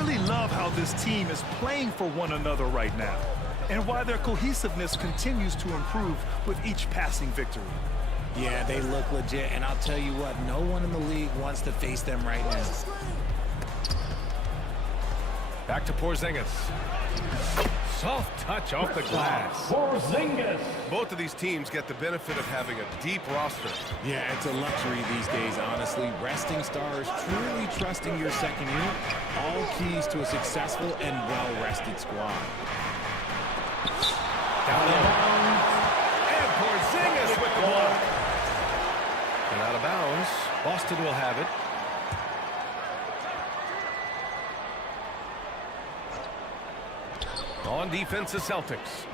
really love how this team is playing for one another right now, and why their cohesiveness continues to improve with each passing victory. Yeah, they look legit, and I'll tell you what, no one in the league wants to face them right now. Back to Porzingis. Soft touch off the glass. Porzingis. Both of these teams get the benefit of having a deep roster. Yeah, it's a luxury these days, honestly. Resting stars, truly trusting your second unit, all keys to a successful and well-rested squad. Down low. And Porzingis with the block. And out of bounds. Boston will have it. On defense, the Celtics.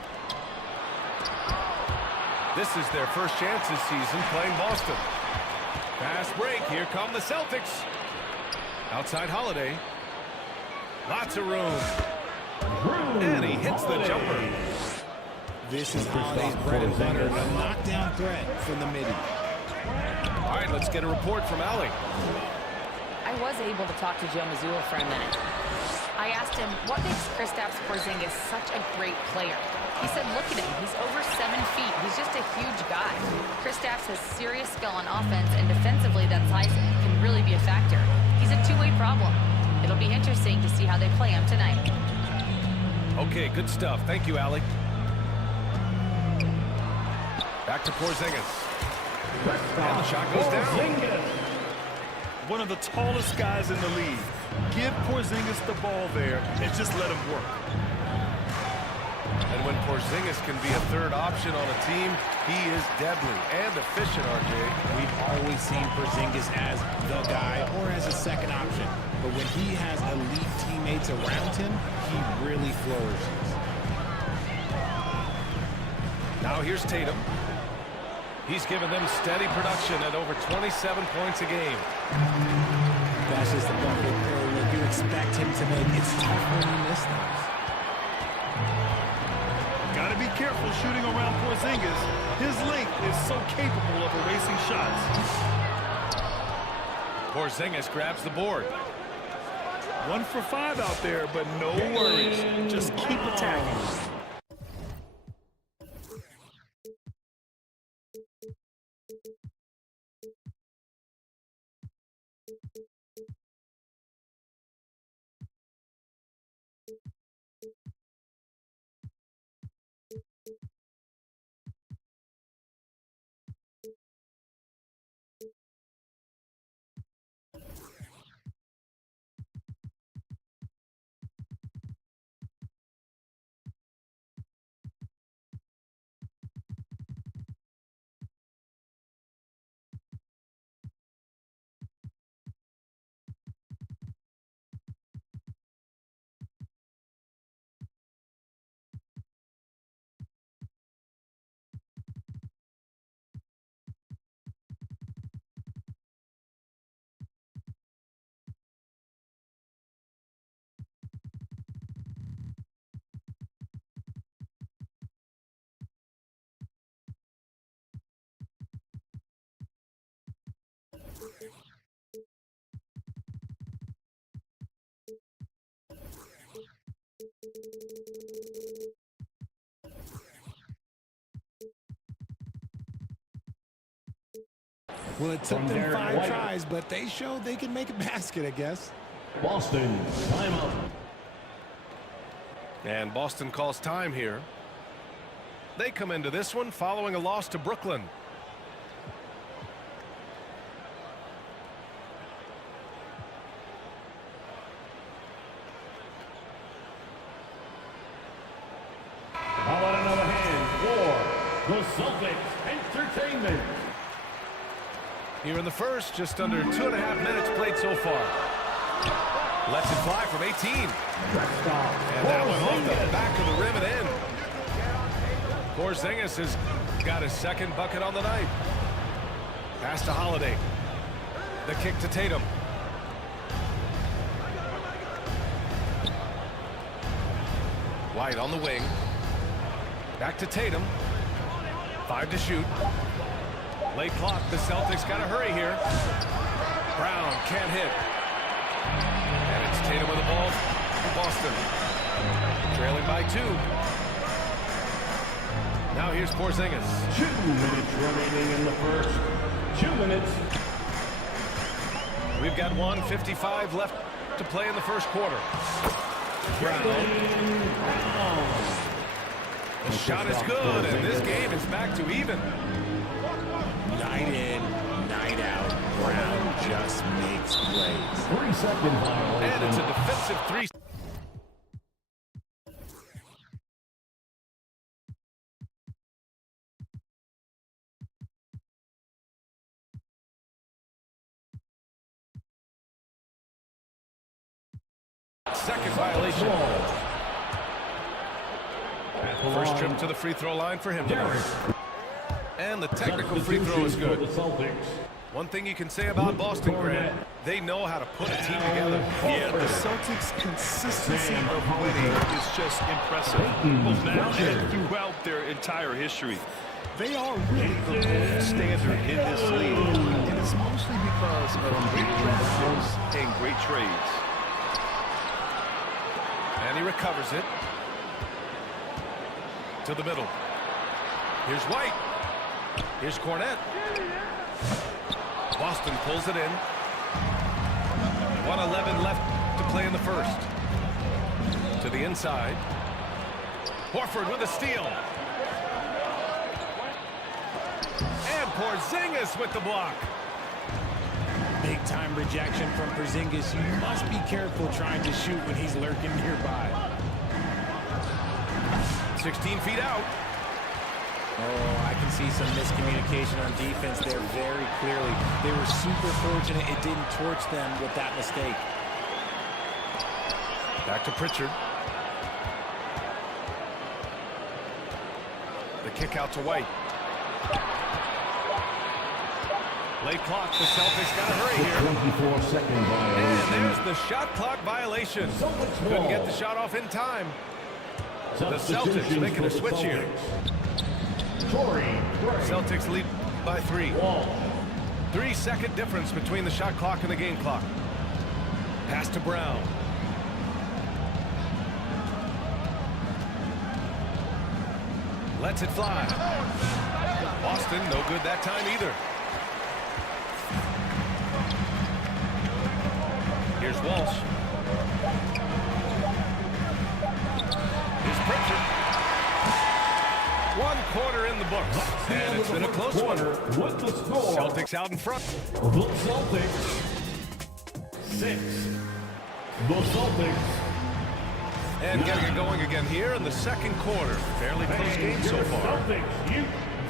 This is their first chance this season playing Boston. Fast break. Here come the Celtics. Outside Holiday. Lots of room. And he hits the jumper. This is Holiday's bread and butter, a knockdown threat from the midi. All right, let's get a report from Allie. I was able to talk to Joe Mazzulla for a minute. I asked him, what makes Kristaps Porzingis such a great player? He said, look at him. He's over 7 feet. He's just a huge guy. Kristaps has serious skill on offense, and defensively, that size can really be a factor. He's a two-way problem. It'll be interesting to see how they play him tonight. Okay, good stuff. Thank you, Allie. Back to Porzingis. And the shot goes down. One of the tallest guys in the league. Give Porzingis the ball there and just let him work. And when Porzingis can be a third option on a team, he is deadly and efficient, RJ. We've always seen Porzingis as the guy or as a second option. But when he has elite teammates around him, he really flourishes. Now here's Tatum. He's given them steady production at over 27 points a game. That's just the bucket play that you expect him to make. It's tough when you miss those. Got to be careful shooting around Porzingis. His length is so capable of erasing shots. Porzingis grabs the board. 1 for 5 out there, but no worries. Just keep attacking. Well, it took them 5 tries, but they showed they can make a basket, I guess. Boston, timeout. And Boston calls time here. They come into this one following a loss to Brooklyn. How about another hand for the Celtics Entertainment? Here in the first, just under 2.5 minutes played so far. Lets it fly from 18. And that one off the back of the rim and in. Porzingis has got his second bucket on the night. Pass to Holiday. The kick to Tatum. White on the wing. Back to Tatum. 5 to shoot. Late clock. The Celtics got to hurry here. Brown can't hit. And it's Tatum with the ball for Boston. Trailing by 2. Now here's Porzingis. 2 minutes remaining in the first. 2 minutes. We've got 1:55 left to play in the first quarter. Brown. The shot is good, and this game is back to even. Night in, night out, Brown just makes plays. 3-second violation. And it's a defensive 3. Second violation. First trip to the free throw line for him tonight. And the technical free throw is good. One thing you can say about Boston, Grant, they know how to put a team together. Yeah, the Celtics' consistency of winning is just impressive, both now and throughout their entire history. They are really the gold standard in this league, and it's mostly because of great draft picks and great trades. And he recovers it. To the middle. Here's White. Here's Cornette. Boston pulls it in. 1:11 left to play in the first. To the inside. Horford with a steal. And Porzingis with the block. Big time rejection from Porzingis. You must be careful trying to shoot when he's lurking nearby. 16 feet out. Oh, I can see some miscommunication on defense there very clearly. They were super fortunate it didn't torch them with that mistake. Back to Pritchard. The kick out to White. Late clock. The Celtics got to hurry here. 24-second And violation. there's the shot clock violation. Couldn't get the shot off in time. The Celtics making a switch here. Celtics lead by 3. 3-second difference between the shot clock and the game clock. Pass to Brown. Lets it fly. Boston, no good that time either. Here's Walsh. Here's Pritchard. 1 quarter in the books. And it's been a close one. With the score, Celtics out in front. the Celtics 6. The Celtics. And getting it going again here in the second quarter. Fairly close game so far.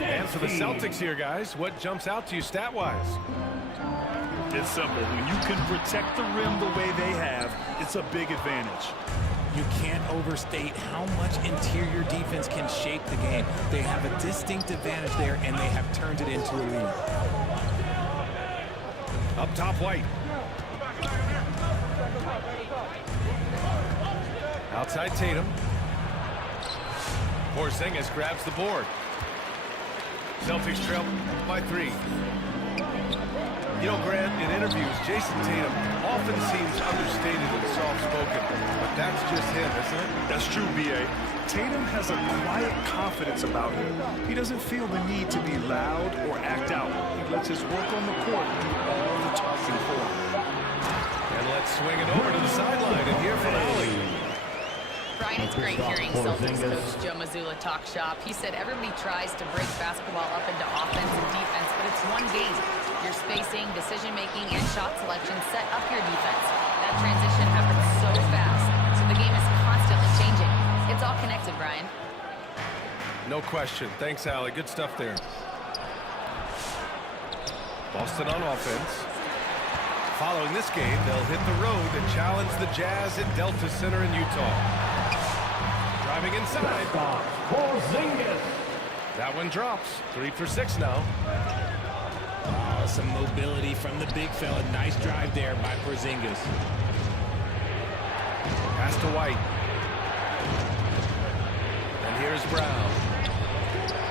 And for the Celtics here, guys, what jumps out to you stat-wise? It's simple. When you can protect the rim the way they have, it's a big advantage. You can't overstate how much interior defense can shape the game. They have a distinct advantage there, and they have turned it into a lead. Up top, White. Outside Tatum. Porzingis grabs the board. Celtics trail by 3. You know, Grant, in interviews, Jason Tatum often seems understated and soft-spoken, but that's just him, isn't it? That's true, B.A. Tatum has a quiet confidence about him. He doesn't feel the need to be loud or act out. He lets his work on the court do all the talking for him. And let's swing it over to the sideline and hear from Ollie. Brian, it's great hearing Celtics coach Joe Mazzulla talk shop. He said everybody tries to break basketball up into offense and defense, but it's one game. Your spacing, decision-making, and shot selection set up your defense. That transition happens so fast, so the game is constantly changing. It's all connected, Brian. No question. Thanks, Allie. Good stuff there. Boston on offense. Following this game, they'll hit the road to challenge the Jazz at Delta Center in Utah. Driving inside. Porzingis. That one drops. 3 for 6 now. Oh, some mobility from the big fella. Nice drive there by Porzingis. Pass to White. And here's Brown.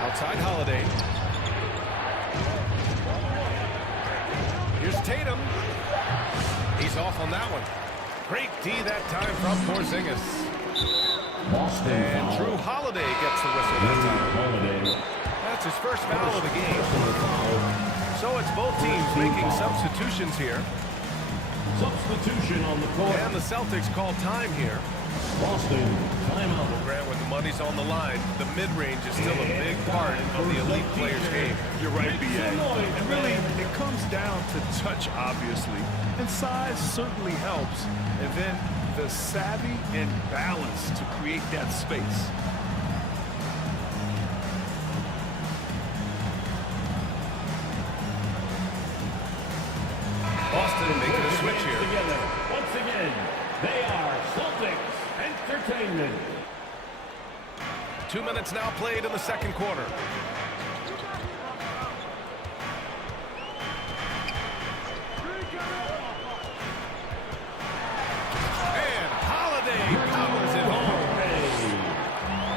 Outside Holiday. Here's Tatum. He's off on that one. Great D that time from Porzingis. Boston And foul. Drew Holiday gets the whistle that time. Holiday. That's his first foul of the game. Personal foul. So it's both teams making substitutions here. Substitution on the court. And the Celtics call time here. Boston, timeout. Grant, when the money's on the line, the mid-range is still a big part of the elite player's game. You're right, B.A. And really, it comes down to touch, obviously. And size certainly helps. And then the savvy and balance to create that space. Boston making a switch here. Together. Once again, they are Celtics Entertainment. 2 minutes now played in the second quarter. And Holiday powers it home.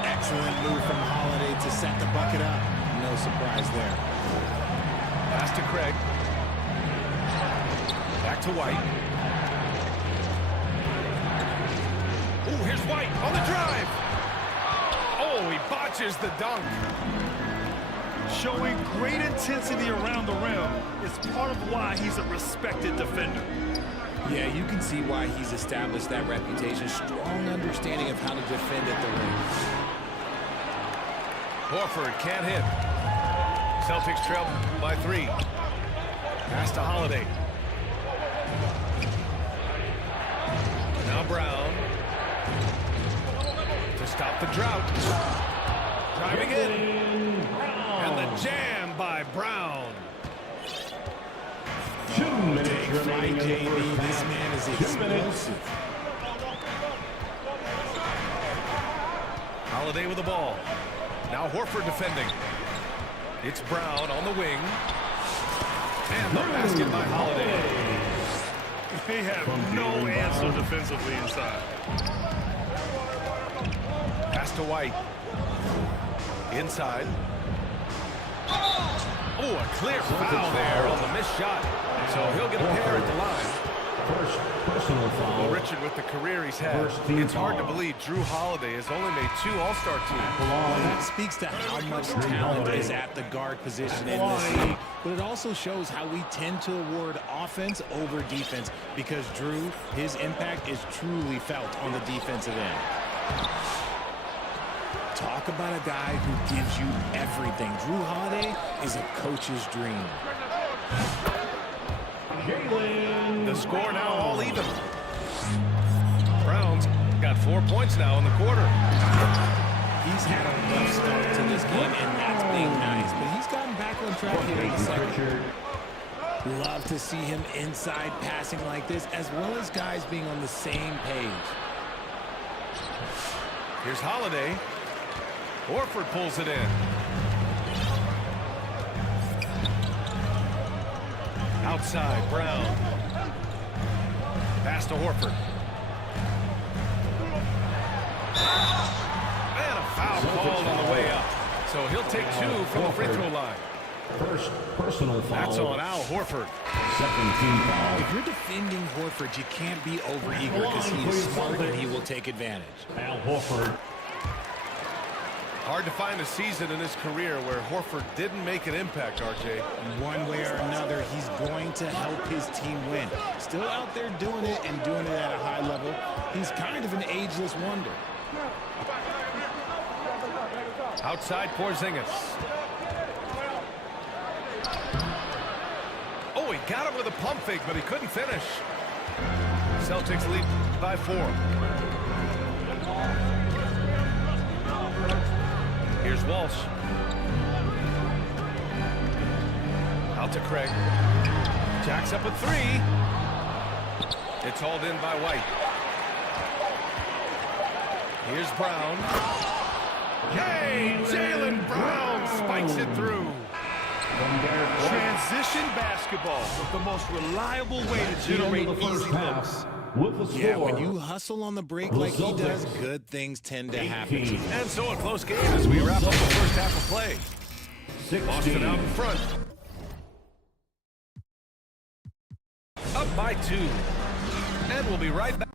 Excellent move from Holiday to set the bucket up. No surprise there. Pass to Craig. Back to White. Ooh, here's White on the drive. Oh, he botches the dunk. Showing great intensity around the rim is part of why he's a respected defender. Yeah, you can see why he's established that reputation. Strong understanding of how to defend at the rim. Horford can't hit. Celtics trail by 3. Pass to Holiday. Now Brown. To stop the drought. Driving in. And the jam by Brown. 2 minutes remaining in the JB, first this half. man is 2 minutes. explosive. Holiday with the ball. Now Horford defending. It's Brown on the wing. And the basket by Holiday. They have no answer defensively inside. Pass to White. Inside. Oh, a clear foul there on the missed shot. So he'll get a pair at the line. First personal foul. Well, Richard, with the career he's had, First team it's hard to foul. believe Drew Holiday has only made 2 All-Star teams. That speaks to how much talent is at the guard position in this league. But it also shows how we tend to award offense over defense because Drew, his impact is truly felt on the defensive end. Talk about a guy who gives you everything. Drew Holiday is a coach's dream. The score now all even. Brown's got 4 points now in the quarter. He's had a rough start to this game, and that's being nice. But he's gotten back on track here in the second. Love to see him inside passing like this, as well as guys being on the same page. Here's Holiday. Horford pulls it in. Outside, Brown. Pass to Horford. And a foul called on the way up. So he'll take 2 from the free throw line. First personal foul. That's on Al Horford. Second team foul. If you're defending Horford, you can't be over-eager because he is smart and he will take advantage. Al Horford. Hard to find a season in his career where Horford didn't make an impact, RJ. One way or another, he's going to help his team win. Still out there doing it and doing it at a high level. He's kind of an ageless wonder. Outside Porzingis. Oh, he got him with a pump fake, but he couldn't finish. Celtics lead by 4. Here's Walsh. Out to Craig. Jacks up a 3. It's hauled in by White. Here's Brown. Hey, Jaylen Brown spikes it through. Transition basketball, the most reliable way to generate easy looks. With the score. Yeah, when you hustle on the break like he does, good things tend to happen. And so a close game as we wrap up the first half of play. 16. Boston out in front. Up by 2. And we'll be right back.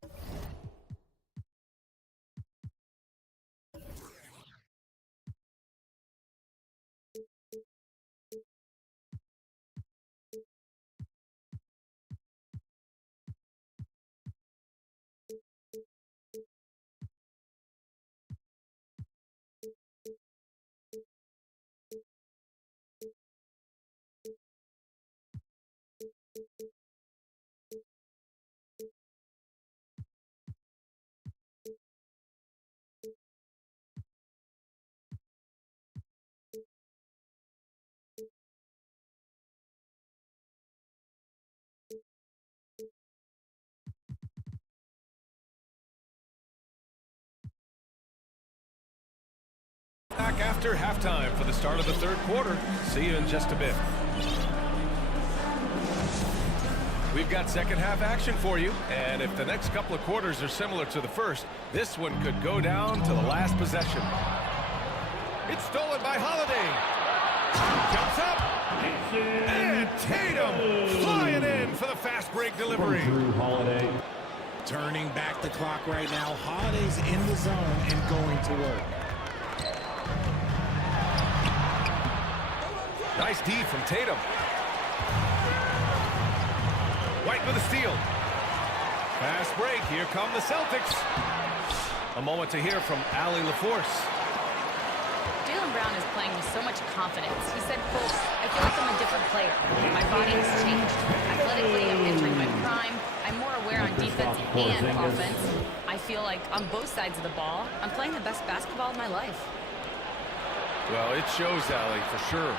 Back after halftime for the start of the third quarter. See you in just a bit. We've got second half action for you, and if the next couple of quarters are similar to the first, this one could go down to the last possession. It's stolen by Holiday. Jumps up, and Tatum flying in for the fast break delivery. Holiday. Turning back the clock right now. Holiday's in the zone and going to work. Nice D from Tatum. White with a steal. Fast break. Here come the Celtics. A moment to hear from Allie LaForce. Jaylen Brown is playing with so much confidence. He said, quote, I feel like I'm a different player. My body has changed. Athletically, I'm entering my prime. I'm more aware on defense and offense. I feel like on both sides of the ball, I'm playing the best basketball of my life. Well, it shows, Allie, for sure.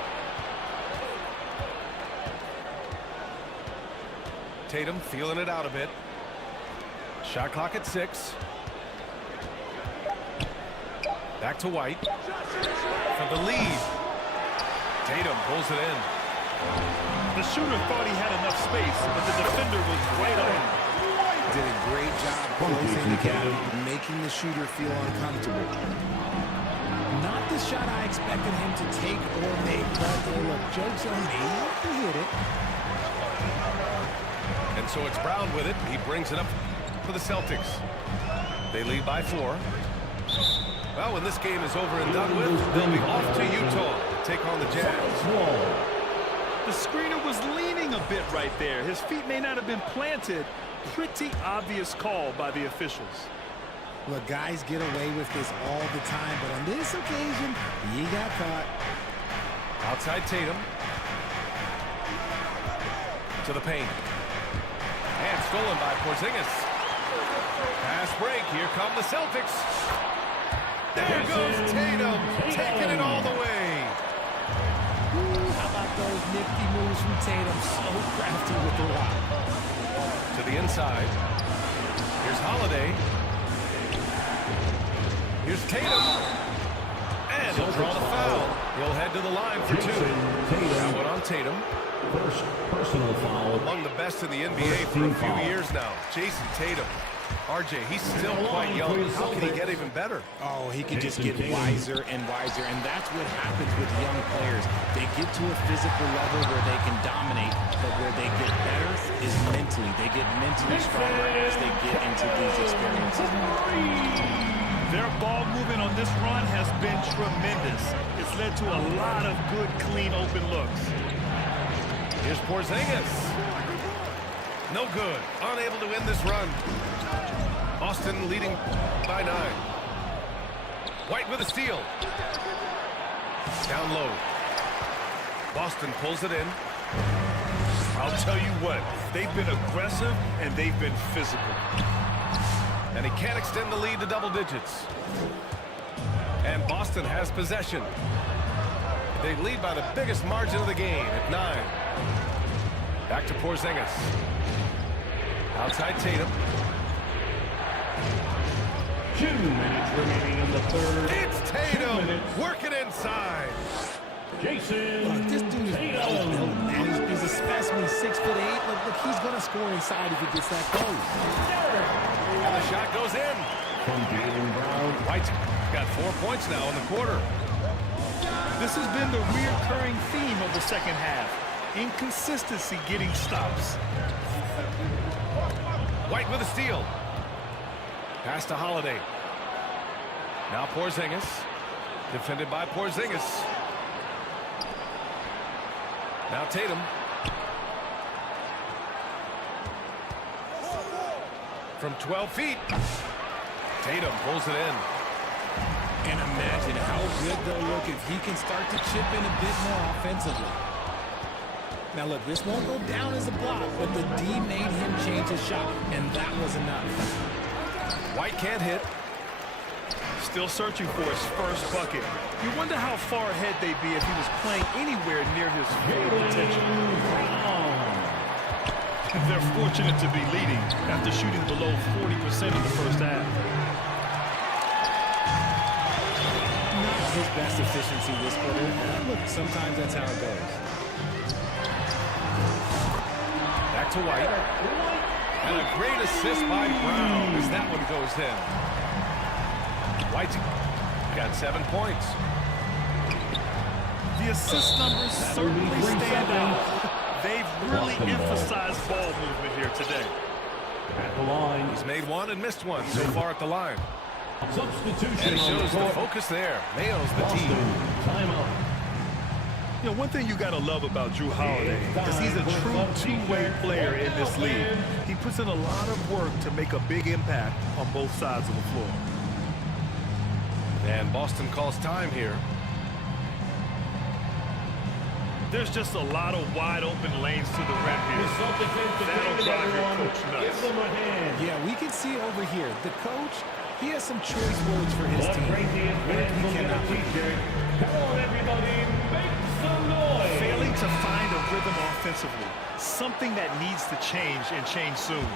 Tatum feeling it out a bit. Shot clock at 6. Back to White. For the lead. Tatum pulls it in. The shooter thought he had enough space, but the defender was right on. Did a great job closing the gap, making the shooter feel uncomfortable. Not the shot I expected him to take or make, but hey, look, joke's on me. He hit it. And so it's Brown with it. He brings it up for the Celtics. They lead by 4. Well, when this game is over and done with, they'll be off to Utah to take on the Jazz. The screener was leaning a bit right there. His feet may not have been planted. Pretty obvious call by the officials. Look, guys get away with this all the time, but on this occasion, he got caught. Outside Tatum. To the paint. And stolen by Porzingis. Pass break. Here come the Celtics. There goes Tatum. Taking it all the way. Ooh, how about those nifty moves from Tatum? So crafty with the rock. To the inside. Here's Holiday. Here's Tatum. And he'll draw the foul. He'll head to the line for 2. That one on Tatum. First personal foul. Among the best in the NBA for a few years now. Jason Tatum. RJ, he's still quite young. How can he get even better? Oh, he can just get wiser and wiser, and that's what happens with young players. They get to a physical level where they can dominate, but where they get better is mentally. They get mentally stronger as they get into these experiences. Their ball movement on this run has been tremendous. It's led to a lot of good, clean, open looks. Here's Porzingis. No good. Unable to win this run. Boston leading by 9. White with a steal. Down low. Boston pulls it in. I'll tell you what, they've been aggressive and they've been physical. And he can't extend the lead to double digits. And Boston has possession. They lead by the biggest margin of the game at 9. Back to Porzingis. Outside Tatum. 2 minutes remaining in the third. It's Tatum working inside. Jason Look, this dude is Tatum. well built, man. He's a specimen, 6'8". Look, he's going to score inside if he gets that close. And the shot goes in. From Jaylen Brown. White's got 4 points now in the quarter. This has been the reoccurring theme of the second half. Inconsistency getting stops. White with a steal. Pass to Holiday. Now Porzingis. Defended by Porzingis. Now Tatum. From 12 feet. Tatum pulls it in. And imagine how good they'll look if he can start to chip in a bit more offensively. Now look, this won't go down as a block, but the D made him change his shot, and that was enough. White can't hit. Still searching for his first bucket. You wonder how far ahead they'd be if he was playing anywhere near his full potential. They're fortunate to be leading after shooting below 40% in the first half. Not his best efficiency this quarter. And look, sometimes that's how it goes. Back to White. And a great assist by Brown as that one goes in. White's got 7 points. The assist numbers certainly stand out. They've really emphasized ball movement here today. At the line. He's made one and missed one so far at the line. Substitution. And he on shows the court. focus there. Nails the Boston, team. timeout. You know, one thing you got to love about Drew Holiday is he's a true two-way player in this league. He puts in a lot of work to make a big impact on both sides of the floor. And Boston calls time here. There's just a lot of wide open lanes to the rim here. That'll drive your coach nuts. Give them a hand. Yeah, we can see over here, the coach, he has some choice words for his Let's team. break the advance He from the cannot t-shirt. Come on, everybody, make some noise. Failing to find a rhythm offensively, something that needs to change and change soon.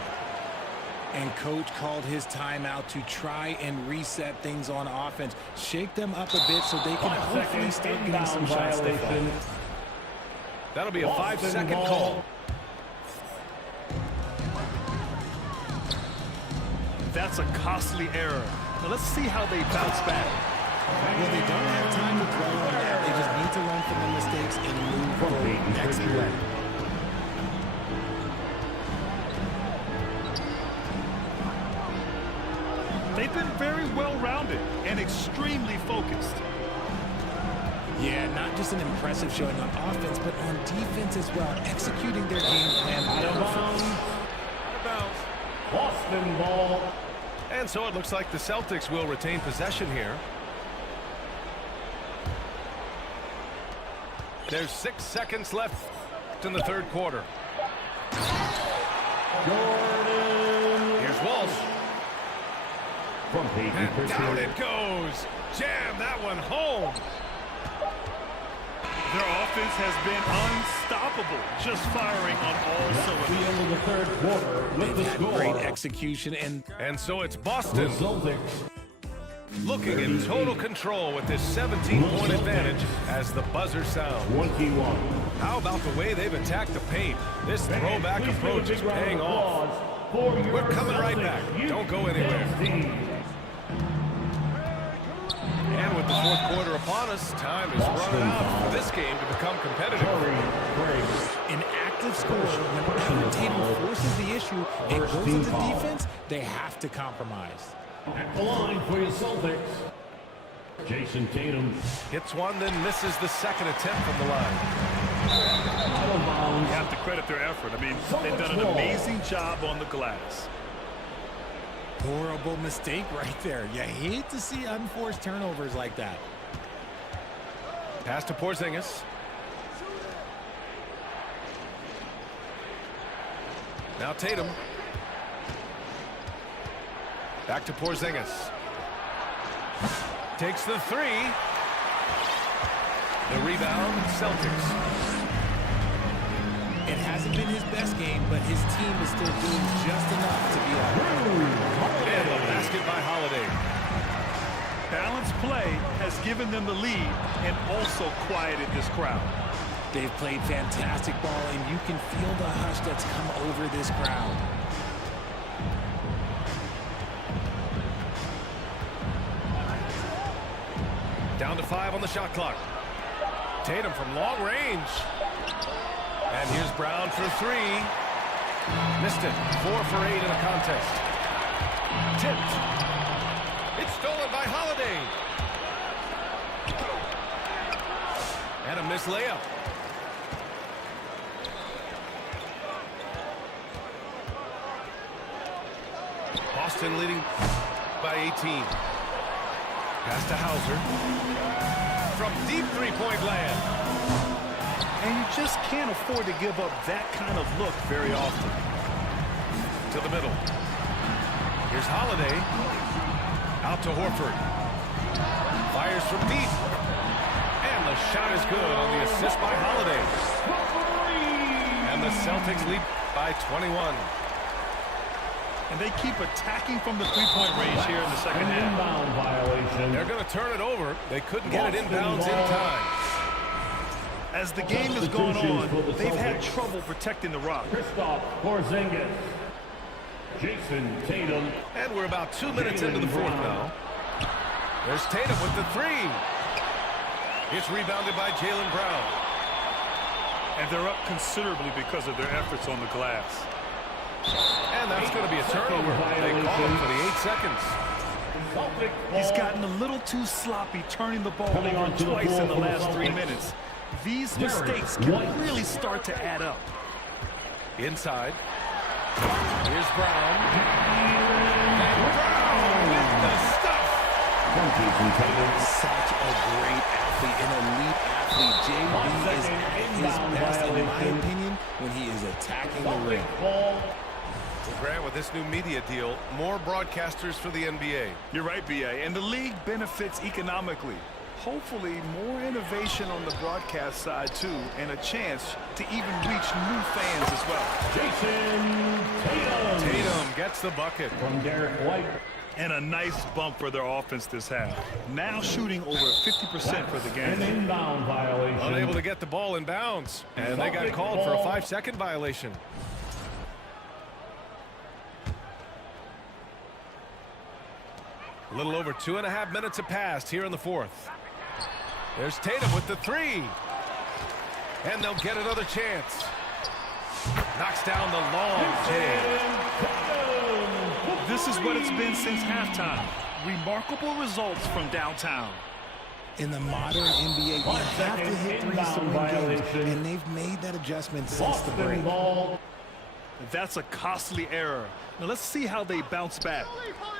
And coach called his timeout to try and reset things on offense. Shake them up a bit so they can hopefully start getting some shots to fall. That'll be a 5-second call. That's a costly error. Now let's see how they bounce back. Well, they don't have time to dwell on that. They just need to learn from their mistakes and move forward. Next play. They've been very well-rounded and extremely focused. Yeah, not just an impressive showing on offense, but on defense as well, executing their game plan perfectly. Boston ball. And so it looks like the Celtics will retain possession here. There's 6 seconds left in the third quarter. Jordan. Here's Walsh. From And down it goes. Jam that one home. Their offense has been unstoppable, just firing on all The cylinders. end of the third quarter with the They've had score. great execution, And so it's Boston Celtics. looking in total control with this 17-point advantage as the buzzer sounds. 21. How about the way they've attacked the paint? This throwback Please approach give is a big round paying of off. applause for your We're coming right Celtics back. youth Don't go anywhere. team. And with the fourth quarter upon us, time is running out for this game to become competitive. an active score. Whenever Tatum forces the issue and goes into defense, they have to compromise. At the line for your Celtics, Jason Tatum. Hits one, then misses the second attempt from the line. You have to credit their effort. I mean, they've done an amazing job on the glass. Horrible mistake right there. You hate to see unforced turnovers like that. Pass to Porzingis. Now Tatum. Back to Porzingis. Takes the three. The rebound, Celtics. It hasn't been his best game, but his team is still doing just enough to be up. And the basket by Holiday. Balanced play has given them the lead and also quieted this crowd. They've played fantastic ball, and you can feel the hush that's come over this crowd. Down to 5 on the shot clock. Tatum from long range. And here's Brown for three. Missed it. 4 for 8 in the contest. Tipped. It's stolen by Holiday. And a missed layup. Boston leading by 18. Pass to Hauser. From deep three-point land. And you just can't afford to give up that kind of look very often. To the middle. Here's Holiday. Out to Horford. Fires from deep. And the shot is good on the assist by Holiday. And the Celtics lead by 21. And they keep attacking from the three-point range here in the second An half. inbound violation. They're going to turn it over. They couldn't get it inbounds in time. As the game has gone on, they've had trouble protecting the rock. Kristaps Porzingis. Jason Tatum. And we're about 2 minutes into the fourth now. There's Tatum with the three. It's rebounded by Jaylen Brown. And they're up considerably because of their efforts on the glass. And that's going to be a turnover. They call it for the 8 seconds. He's gotten a little too sloppy turning the ball over twice in the last 3 minutes. These mistakes can really start to add up. Inside. Here's Brown. And Brown with the stuff. Such a great athlete, an elite athlete. JB is at his best, in my opinion, when he is attacking the rim. Well, Grant, with this new media deal, more broadcasters for the NBA. You're right, B.A., and the league benefits economically. Hopefully, more innovation on the broadcast side, too, and a chance to even reach new fans as well. Jason Tatum. Tatum gets the bucket. From Derek White. And a nice bump for their offense this half. Now shooting over 50% for the An game. inbound violation. Unable to get the ball in bounds. And they got called for a 5-second violation. A little over 2.5 minutes have passed here in the fourth. There's Tatum with the three. And they'll get another chance. Knocks down the long jam. This is what it's been since halftime. Remarkable results from downtown. In the modern NBA, you have to hit threes to win games, and they've made that adjustment since the break. That's a costly error. Now let's see how they bounce back.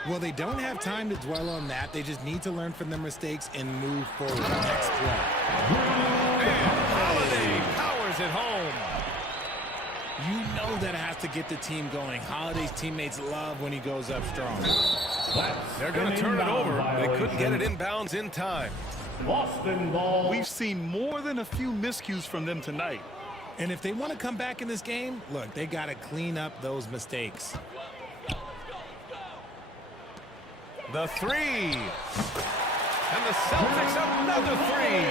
Well, they don't have time to dwell on that. They just need to learn from their mistakes and move forward. Next play. And Holiday powers it home. You know that has to get the team going. Holiday's teammates love when he goes up strong. They're going to turn it over. They couldn't get it inbounds in time. Boston ball. We've seen more than a few miscues from them tonight. And if they want to come back in this game, look, they got to clean up those mistakes. The three. And the Celtics another three.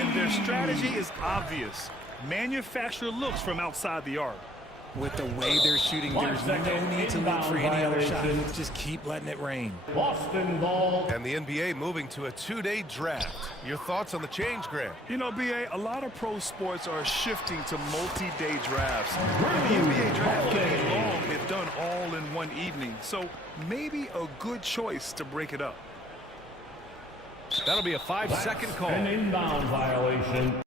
And their strategy is obvious. Manufacture looks from outside the arc. With the way they're shooting, there's no need to look for any other shot. Just keep letting it rain. Boston ball. And the NBA moving to a 2-day draft. Your thoughts on the change, Grant? You know, B.A., a lot of pro sports are shifting to multi-day drafts. And the NBA draft can be long if done all in one evening. So maybe a good choice to break it up. That'll be a 5-second call. An inbound violation.